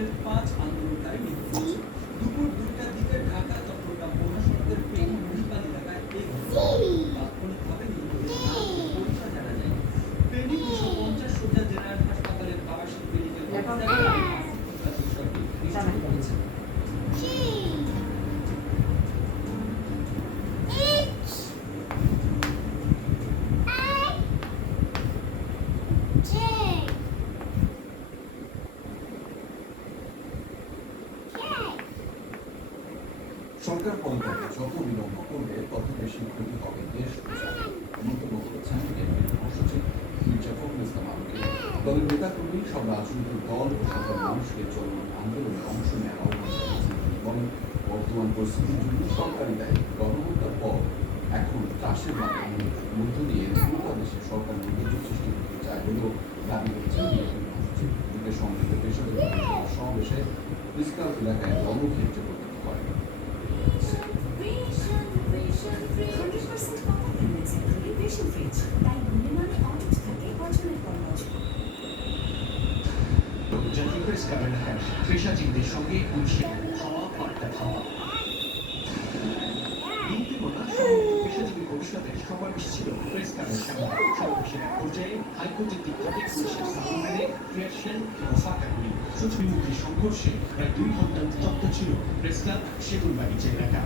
পুলিশের ৫ আন্দোলনকারী নিহত হয়েছে। দুপুর ২টার দিকে ঢাকা চট্টগ্রাম মহাসড়কের ফেনী মুনিপাল এলাকায় এই ঘটনা তাৎক্ষণিকভাবে নিহতদের নাম ও পরিচয় জানা যায়। ফেনী ২৫০ শয্যা জেনারেল হাসপাতালের আবাসিক মেডিকেল অফিসার আসিফ ইকবাল বিষয়টি নিশ্চিত করেছেন। সরকার পদত্যাগে যত বিলম্ব করবে তত বেশি ক্ষতি হবে দেশ ও জাতির মন্তব্য করেছেন বিএনপির মহাসচিব মির্জা ফখরুল ইসলাম আলমগীর। দলের নেতাকর্মী, সব রাজনৈতিক দল ও সাধারণ মানুষকে চলমান আন্দোলনে অংশ নেওয়ার আহ্বান জানিয়েছেন। তিনি বলেন, বর্তমান পরিস্থিতির জন্য সরকারি দায়ী, গণহত্যার পর এখন চাষের মাধ্যমের মধ্য দিয়ে দ্রুত দেশে সরকার নৈরাজ্য সৃষ্টি করতে চায় বলেও দাবি করেছেন বিএনপির মহাসচিব। এতে সম্মিলিত পেশাজীবী পরিষদের সমাবেশে প্রেসক্লাব এলাকায় রণক্ষেত্রে পরিণত হয়। পেশাজীবীদের সঙ্গে বার্তা খাওয়া পেশাজীবী ভবিষ্যতের সমাবেশ ছিল প্রেস ক্লাবের সামনে। সমাবেশের এক পর্যায়ে হাইকোর্টের দিক থেকে পুলিশের সামনে ক্রিয়াশন ও ফাঁকাগুলি শত্রুমুখী সংঘর্ষে প্রায় 2 ঘন্টা উত্তপ্ত ছিল প্রেস ক্লাব সেগুনবাগিচা এলাকা।